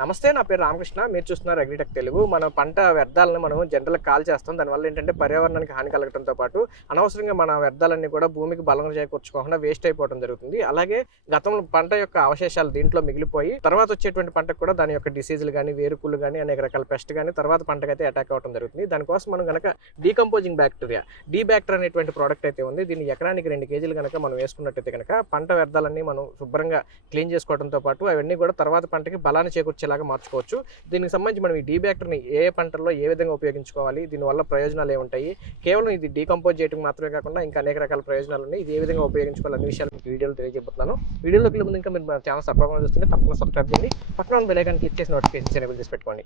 నమస్తే నా పేరు రామకృష్ణ. మీరు చూస్తున్నారు అగ్రిటెక్ తెలుగు. మన పంట వ్యర్థాలను మనం జనరల్గా కాల్ చేస్తాం. దానివల్ల ఏంటంటే పర్యావరణానికి హాని కలగడంతో పాటు అనవసరంగా మన వ్యర్థాలన్నీ కూడా భూమికి బలం చేకూర్చుకోకుండా వేస్ట్ అయిపోవడం జరుగుతుంది. అలాగే గతంలో పంట యొక్క అవశేషాలు దీంట్లో మిగిలిపోయి తర్వాత వచ్చేటువంటి పంటకు కూడా దాని యొక్క డిసీజులు కానీ వేరుకులు కానీ అనేక రకాల పెస్ట్ కానీ తర్వాత పంటకైతే అటాక్ అవ్వడం జరుగుతుంది. దానికోసం మనం కనుక డీకంపోజింగ్ బ్యాక్టీరియా డీ బ్యాక్టర్ అనేటువంటి ప్రోడక్ట్ అయితే ఉంది. దీన్ని ఎకరానికి రెండు కేజీలు కనుక మనం వేసుకున్నట్టయితే కనుక పంట వ్యర్థాలన్నీ మనం శుభ్రంగా క్లీన్ చేసుకోవడంతో పాటు అవన్నీ కూడా తర్వాత పంటకి బలాన్ని వచ్చేలాగా మార్చుకోవచ్చు. దీనికి సంబంధించి మనం ఈ డీబ్యాక్టర్ని ఏ పంటల్లో ఏ విధంగా ఉపయోగించుకోవాలి దీనివల్ల ప్రయోజనాలు ఏముంటాయి కేవలం ఇది డీకంపోజ్ చేయడం మాత్రమే కాకుండా ఇంకా అనేక రకాల ప్రయోజనాలు ఉన్నాయి. ఇది ఏ విధంగా ఉపయోగించుకోవాలి అనే విషయాలు మీకు వీడియోలో తెలియజేస్తున్నాను వీడియోలోకి ముందు ఇంకా మీరు మన ఛానల్ సబ్స్క్రైబ్ చూస్తుంటే తప్పకుండా సబ్స్క్రైబ్ చేయండి. పక్కన బెల్ క్లిక్ చేసి నోటిఫికేషన్ ఎనేబుల్ చేసి పెట్టుకోండి.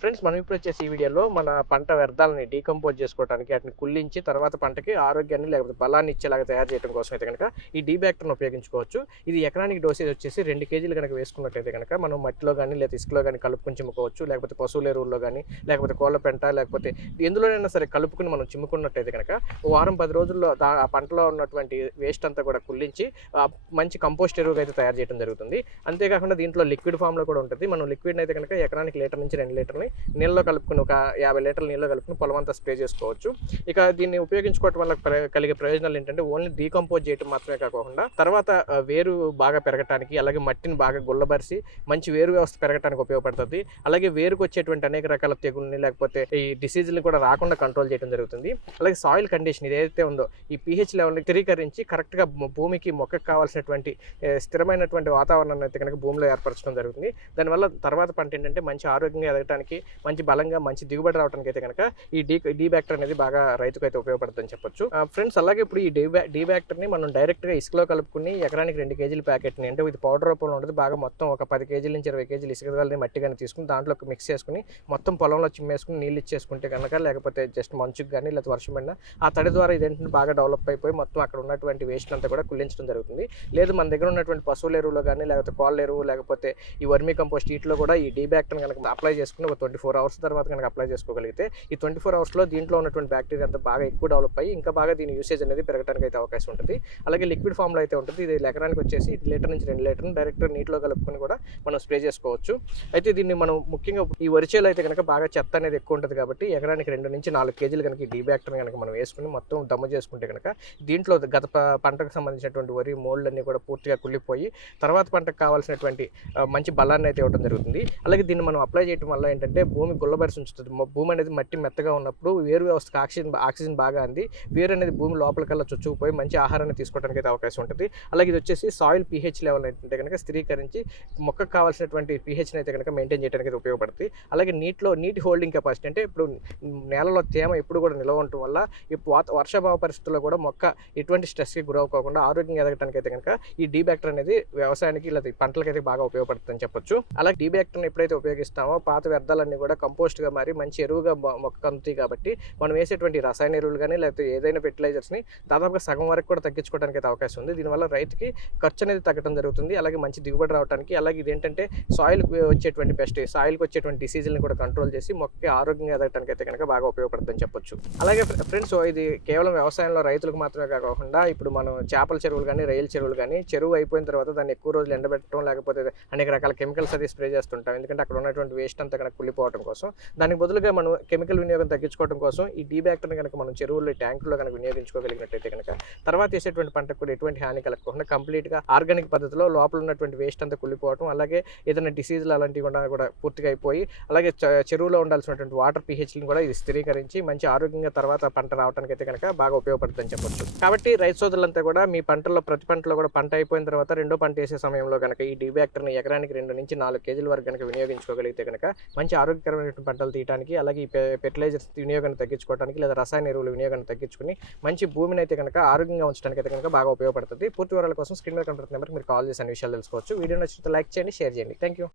ఫ్రెండ్స్ మనం ఇప్పుడు వచ్చేసి ఈ వీడియోలో మన పంట వ్యర్థాలని డీకంపోజ్ చేసుకోవడానికి వాటిని కుళ్ళించి తర్వాత పంటకి ఆరోగ్యాన్ని లేకపోతే బలాన్ని ఇచ్చేలాగా తయారు చేయడం కోసం అయితే కనుక ఈ డీబ్యాక్టర్ని ఉపయోగించుకోవచ్చు. ఇది ఎకరానికి డోసేజ్ వచ్చేసి రెండు కేజీలు కనుక వేసుకున్నట్టయితే కనుక మనం మట్టిలో కానీ లేదా ఇసుకలో కానీ కలుపుకొని చిమ్ముకోవచ్చు. లేకపోతే పశువుల ఎరువుల్లో కానీ లేకపోతే కోళ్ళ పెంట లేకపోతే ఎందులోనైనా సరే కలుపుకుని మనం చిమ్ముకున్నట్టయితే కనుక వారం పది రోజుల్లో దా ఆ పంటలో ఉన్నటువంటి వేస్ట్ అంతా కూడా కుళ్ళించి మంచి కంపోస్ట్ ఎరువుగా అయితే తయారు చేయడం జరుగుతుంది. అంతేకాకుండా దీంట్లో లిక్విడ్ ఫామ్లో కూడా ఉంటుంది. మనం లిక్విడ్ అయితే కనుక ఎకరానికి లీటర్ నుంచి రెండు లీటర్ని నీళ్ళలో కలుపుకుని ఒక యాభై లీటర్ల నీళ్ళలో కలుపుకుని పొలం అంతా స్ప్రే చేసుకోవచ్చు. ఇక దీన్ని ఉపయోగించుకోవడం వల్ల కలిగే ప్రయోజనాలు ఏంటంటే ఓన్లీ డీకంపోజ్ చేయడం మాత్రమే కాకుండా తర్వాత వేరు బాగా పెరగటానికి అలాగే మట్టిని బాగా గుల్లబరిచి మంచి వేరు వ్యవస్థ పెరగటానికి ఉపయోగపడుతుంది. అలాగే వేరుకు వచ్చేటువంటి అనేక రకాల తెగుల్ని లేకపోతే ఈ డిసీజులు కూడా రాకుండా కంట్రోల్ చేయడం జరుగుతుంది. అలాగే సాయిల్ కండిషన్ ఏదైతే ఉందో ఈ పిహెచ్ లెవెల్ని స్థిరీకరించి కరెక్ట్గా భూమికి మొక్కకు కావాల్సినటువంటి స్థిరమైనటువంటి వాతావరణాన్ని అయితే కనుక భూమిలో ఏర్పరచడం జరుగుతుంది. దానివల్ల తర్వాత పంట ఏంటంటే మంచి ఆరోగ్యంగా ఎదగటానికి మంచి బలంగా మంచి దిగుబడి రావడానికి అయితే కనుక ఈ డీ డీ బ్యాక్టర్ అనేది బాగా రైతుకు అయితే ఉపయోగపడుతుందని చెప్పొచ్చు. ఫ్రెండ్స్ అలాగే ఇప్పుడు ఈ డీ బ్యా డీ బ్యాక్టర్ని మనం డైరెక్ట్గా ఇసుకలో కలుపుకుని ఎకరానికి రెండు కేజీల ప్యాకెట్ని అంటే ఇది పౌడర్ రూపంలో ఉంటుంది బాగా మొత్తం ఒక పది కేజీల నుంచి ఇరవై కేజీలు ఇసుక కానీ మట్టి కానీ తీసుకుని దాంట్లో మిక్స్ చేసుకుని మొత్తం పొలంలో చిమ్మేసుకుని నీళ్ళు ఇచ్చేసుకుంటే కనుక లేకపోతే జస్ట్ మంచుకు కానీ లేకపోతే వర్షం పడినా ఆ తడి ద్వారా ఇదేంటంటే బాగా డెవలప్ అయిపోయి మొత్తం అక్కడ ఉన్నటువంటి వేస్ట్ అంతా కూడా కుల్లించడం జరుగుతుంది. లేదు మన దగ్గర ఉన్నటువంటి పశువుల ఎరువులో కానీ లేకపోతే కోళ్ళ ఎరువు లేకపోతే ఈ వర్మీ కంపోస్ట్ వీటిలో కూడా ఈ డీ బ్యాక్టర్ కనుక అప్లై చేసుకుని ఒక ట్వంటీ ఫోర్ అవర్స్ తర్వాత కనుక అప్లై చేసుకోగలిగితే ఈ ట్వంటీ ఫోర్ అవర్స్లో దీంట్లో ఉన్నటువంటి బ్యాక్టీరియా అంతా బాగా ఎక్కువ డెవలప్ అయ్యి ఇంకా బాగా దీని యూసేజ్ అనేది పెరగడానికి అయితే అవకాశం ఉంటుంది. అలాగే లిక్విడ్ ఫామ్లో అయితే ఉంటుంది. ఇది ఎకరానికి వచ్చేసి లీటర్ నుంచి రెండు లీటర్ డైరెక్ట్ నీటిలో కలుపుకొని కూడా మనం స్ప్రే చేసుకోవచ్చు. అయితే దీన్ని మనం ముఖ్యంగా ఈ వరిచేలు అయితే కనుక బాగా చెత్త అనేది ఎక్కువ ఉంటుంది కాబట్టి ఎకరానికి రెండు నుంచి నాలుగు కేజీలు కనుక ఈ డీ బ్యాక్టర్ కనుక మనం వేసుకుని మొత్తం దమ్ము చేసుకుంటే కనుక దీంట్లో గత పంటకు సంబంధించినటువంటి వరి మోళ్ళు అన్నీ కూడా పూర్తిగా కుళ్ళిపోయి తర్వాత పంటకు కావాల్సినటువంటి మంచి బలాన్ని అయితే ఇవ్వడం జరుగుతుంది. అలాగే దీన్ని మనం అప్లై చేయడం వల్ల ఏంటంటే భూమి గుల్లబరిసి ఉంచుతుంది. భూమి అనేది మట్టి మెత్తగా ఉన్నప్పుడు వేరు వ్యవస్థకు ఆక్సిజన్ ఆక్సిజన్ బాగా అంది. వేరు అనేది భూమి లోపలికల్లా చొచ్చుకుపోయి మంచి ఆహారాన్ని తీసుకోవడానికి అయితే అవకాశం ఉంటుంది. అలాగే ఇది వచ్చేసి సాయిల్ పీహెచ్ లెవెల్ అంటే కనుక స్థిరీకరించి మొక్కకు కావాల్సినటువంటి పీహెచ్ని అయితే కనుక మెయింటైన్ చేయడానికి అయితే ఉపయోగపడుతుంది. అలాగే నీటిలో నీటి హోల్డింగ్ కెపాసిటీ అంటే ఇప్పుడు నేలలో తేమ ఎప్పుడు కూడా నిల్వ ఉండటం వల్ల ఇప్పుడు వర్షాభావ పరిస్థితుల్లో కూడా మొక్క ఎటువంటి స్ట్రెస్కి గురవకోకుండా ఆరోగ్యంగా ఎదగడానికి అయితే కనుక ఈ డీ బ్యాక్టర్ అనేది వ్యవసాయానికి లేదా పంటలకైతే బాగా ఉపయోగపడుతుందని చెప్పొచ్చు. అలాగే డీ బ్యాక్టర్ని ఎప్పుడైతే ఉపయోగిస్తామో పాత దాన్ని కూడా కంపోస్ట్గా మారి మంచి ఎరువుగా మొక్క అందుతాయి కాబట్టి మనం వేసేటువంటి రసాయన ఎరువులు కానీ లేకపోతే ఏదైనా ఫెర్టిలైజర్స్ని దాదాపుగా సగం వరకు కూడా తగ్గించుకోవడానికి అయితే అవకాశం ఉంది. దీనివల్ల రైతుకి ఖర్చు అనేది తగ్గడం జరుగుతుంది. అలాగే మంచి దిగుబడి రావడానికి అలాగే ఇదేంటంటే సాయిల్ వచ్చేటువంటి పెస్ట్ సాయిల్కి వచ్చేటువంటి డిసీజులను కూడా కంట్రోల్ చేసి మొక్కకి ఆరోగ్యంగా ఎదగడానికి అయితే కనుక బాగా ఉపయోగపడుతుందని చెప్పొచ్చు. అలాగే ఫ్రెండ్స్ ఇది కేవలం వ్యవసాయంలో రైతులకు మాత్రమే కాకుండా ఇప్పుడు మనం చేపల చెరువులు కానీ రైలు చెరువులు కానీ చెరువు అయిపోయిన తర్వాత దాన్ని ఎక్కువ రోజులు ఎండబెట్టడం లేకపోతే అనేక రకాల కెమికల్స్ అది స్ప్రే చేస్తుంటాం. ఎందుకంటే అక్కడ ఉన్నటువంటి వేస్ట్ అంతా కనుక కుళ్ళిపోవడం కోసం. దానికి బదులుగా మనం కెమికల్ వినియోగం తగ్గించుకోవడం కోసం ఈ డీ బ్యాక్టర్ని కనుక మనం చెరువుల్లో ట్యాంకుల్లో కనుక వినియోగించుకోగలిగినట్టయితే కనుక తర్వాత వేసేటువంటి పంటకు కూడా ఎటువంటి హాని కలగకుండా కంప్లీట్గా ఆర్గానిక్ పద్ధతిలో లోపల ఉన్నటువంటి వేస్ట్ అంతా కుళ్ళిపోవడం అలాగే ఏదైనా డిసీజులు అలాంటివి కూడా కూడా పూర్తిగా అయిపోయి అలాగే చ- చెరువులో ఉండాల్సినటువంటి వాటర్ పిహెచ్లను కూడా ఇది స్థిరీకరించి మంచి ఆరోగ్యంగా తర్వాత పంట రావడానికి అయితే కనుక బాగా ఉపయోగపడుతుందని చెప్పొచ్చు. కాబట్టి రైతు సోదరులంతా కూడా మీ పంటల్లో ప్రతి పంటలో కూడా పంట అయిపోయిన తర్వాత రెండో పంట వేసే సమయంలో కనుక ఈ డీ బ్యాక్టర్ని ఎకరానికి రెండు నుంచి నాలుగు కేజీల వరకు కనుక వినియోగించుకోగలిగితే కనుక మంచి ఆరోగ్యకరమైన పంటలు తీయడానికి అలాగే ఈ ఫెర్టిలైజర్స్ వినియోగాన్ని తగ్గించుకోవడానికి లేదా రసాయన ఎరువుల వినియోగాన్ని తగ్గించుకుని మంచి భూమిని అయితే కనుక ఆరోగ్యంగా ఉంచడానికి అయితే కనుక బాగా ఉపయోగపడుతుంది. పూర్తి వివరాల కోసం స్క్రీన్ మీద కనపడుతున్న నెంబర్కి మీరు కాల్ చేసిన విషయాలు తెలుసుకోవచ్చు. వీడియో నచ్చితే లైక్ చేయండి షేర్ చేయండి. Thank you